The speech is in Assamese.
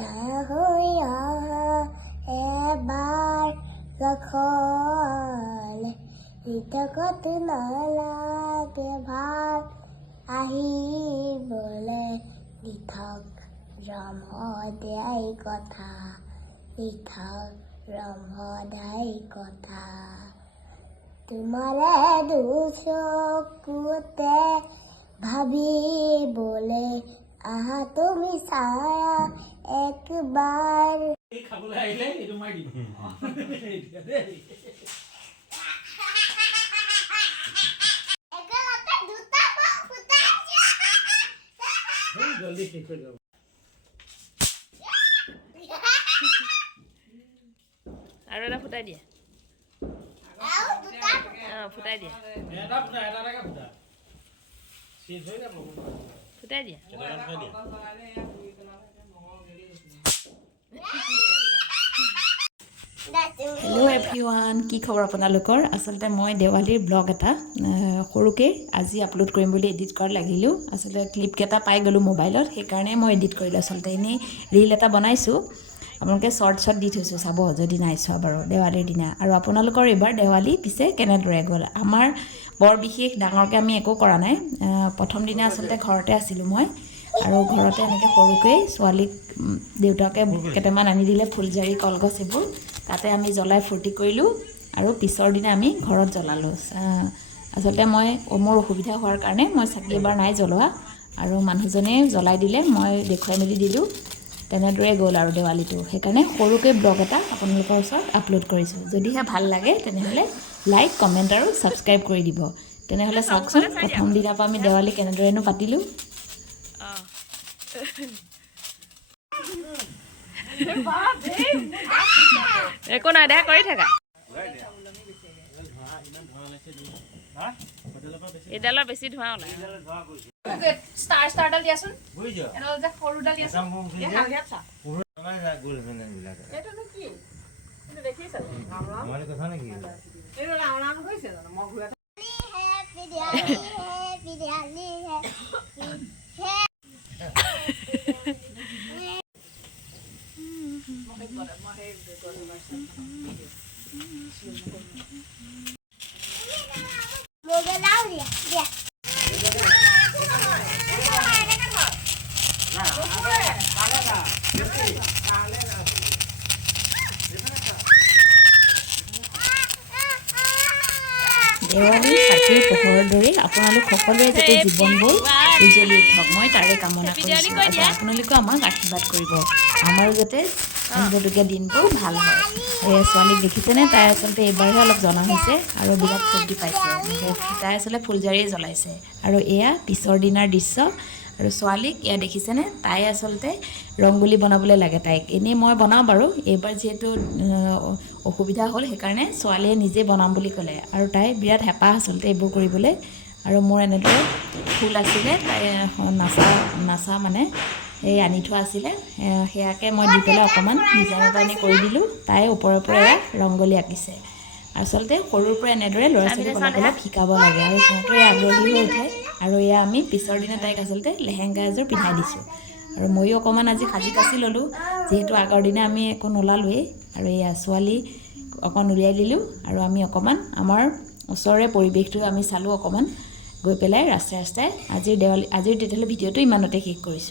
চাহৈয়া এবাৰ লখলে ইতকত নালাগে ভাল আহিবলে দিঠক ৰমদাই কথা দিঠক ৰমদাই কথা তোমাৰে দুচকুতে ভাবিবলে আহা তুমি ছায়া একবাৰ খাবলৈ আহিলে এইটো মাৰি দিম জলদি শেষ হৈ যাব আৰু এটা ফুটাই দিয়া ফুটাই দিয়া এটা ফুটা শেষ হৈ যাব ফুটাই দিয়া হেল্ল' এভৰিৱান কি খবৰ আপোনালোকৰ আচলতে মই দেৱালীৰ ব্লগ এটা সৰুকৈ আজি আপলোড কৰিম বুলি এডিট কৰাত লাগিলোঁ আচলতে ক্লিপকেইটা পাই গ'লোঁ মোবাইলত সেইকাৰণে মই এডিট কৰিলোঁ আচলতে এনেই ৰীল এটা বনাইছোঁ আপোনালোকে শ্বৰ্ট দি থৈছোঁ চাব যদি নাই চোৱা বাৰু দেৱালীৰ দিনা আৰু আপোনালোকৰ এইবাৰ দেৱালী পিছে কেনেদৰে গ'ল আমাৰ বৰ বিশেষ ডাঙৰকৈ আমি একো কৰা নাই প্ৰথম দিনা আচলতে ঘৰতে আছিলোঁ মই আৰু ঘৰতে এনেকৈ সৰুকৈ ছোৱালীক দেউতাকে কেইটামান আনি দিলে ফুলজাৰি কলগছ এইবোৰ তাতে আমি জ্বলাই ফূৰ্তি কৰিলোঁ আৰু পিছৰ দিনা আমি ঘৰত জ্বলালোঁ আচলতে মোৰ অসুবিধা হোৱাৰ কাৰণে মই চাকি এবাৰ নাই জ্বলোৱা আৰু মানুহজনে জ্বলাই দিলে মই দেখুৱাই মেলি দিলোঁ তেনেদৰে গ'ল আৰু দেৱালীটো সেইকাৰণে সৰুকৈ ব্লগ এটা আপোনালোকৰ ওচৰত আপলোড কৰিছোঁ যদিহে ভাল লাগে তেনেহ'লে লাইক কমেণ্ট আৰু ছাবস্ক্ৰাইব কৰি দিব তেনেহ'লে চাওকচোন প্ৰথম দিনাৰ পৰা আমি দেৱালী কেনেদৰেনো পাতিলোঁ একো নাই দে কৰি থাকা এইডালৰ বেছি ধোঁৱা ওলাই ষ্টাৰডাল দিয়াচোন এডাল যে সৰুডাল দিয়াচোন এইটোনো কি এইটো দেখিছা আমাৰ কথা নেকি এইটো ৰাওনাম কৈছে জানো মই ঘূৰা হেপি দিৱালী দেৱালী চাকিৰ পোহৰৰ দৰে আপোনালোক সকলোৱে যাতে জীৱনবোৰ উজ্জ্বলি উঠক মই তাৰে কামনা কৰিছোঁ আৰু আপোনালোকেও আমাক আশীৰ্বাদ কৰিব আমাৰো যাতে আহিবলগীয়া দিনবোৰ ভাল হয় এই ছোৱালীক দেখিছেনে তাই আচলতে এইবাৰহে অলপ জনা হৈছে আৰু বিৰাট ফূৰ্তি পাইছে তাই আচলতে ফুলজাৰিয়ে জ্বলাইছে আৰু এয়া পিছৰ দিনাৰ দৃশ্য আৰু ছোৱালীক এয়া দেখিছেনে তাই আচলতে ৰংগোলী বনাবলৈ লাগে তাইক এনেই মই বনাওঁ বাৰু এইবাৰ যিহেতু অসুবিধা হ'ল সেইকাৰণে ছোৱালীয়ে নিজে বনাম বুলি ক'লে আৰু তাই বিৰাট হেঁপাহ আচলতে এইবোৰ কৰিবলৈ আৰু মোৰ এনেদৰে ফুল আছিলে তাই নাচা মানে এই আনি থোৱা আছিলে সেয়াকে মই দি পেলাই অকণমান ডিজাইন এটা এনেই কৰি দিলোঁ তাই ওপৰৰ পৰা ৰংগোলী আঁকিছে আচলতে সৰুৰ পৰা এনেদৰে ল'ৰা ছোৱালীক অলপ অলপ শিকাব লাগে আৰু সিহঁতৰ আগ্ৰহী হৈ উঠে আৰু এয়া আমি পিছৰ দিনা তাইক আচলতে লেহেংগা এযোৰ পিন্ধাই দিছোঁ আৰু ময়ো অকণমান আজি সাজি কাচি ল'লোঁ যিহেতু আগৰ দিনা আমি একো নোলালোৱেই আৰু এয়া ছোৱালী অকণ উলিয়াই দিলোঁ আৰু আমি অকণমান আমাৰ ওচৰৰে পৰিৱেশটো আমি চালোঁ অকণমান গৈ পেলাই ৰাস্তাই ৰাস্তাই আজিৰ তেতিয়াহ'লে ভিডিঅ'টো ইমানতে শেষ কৰিছোঁ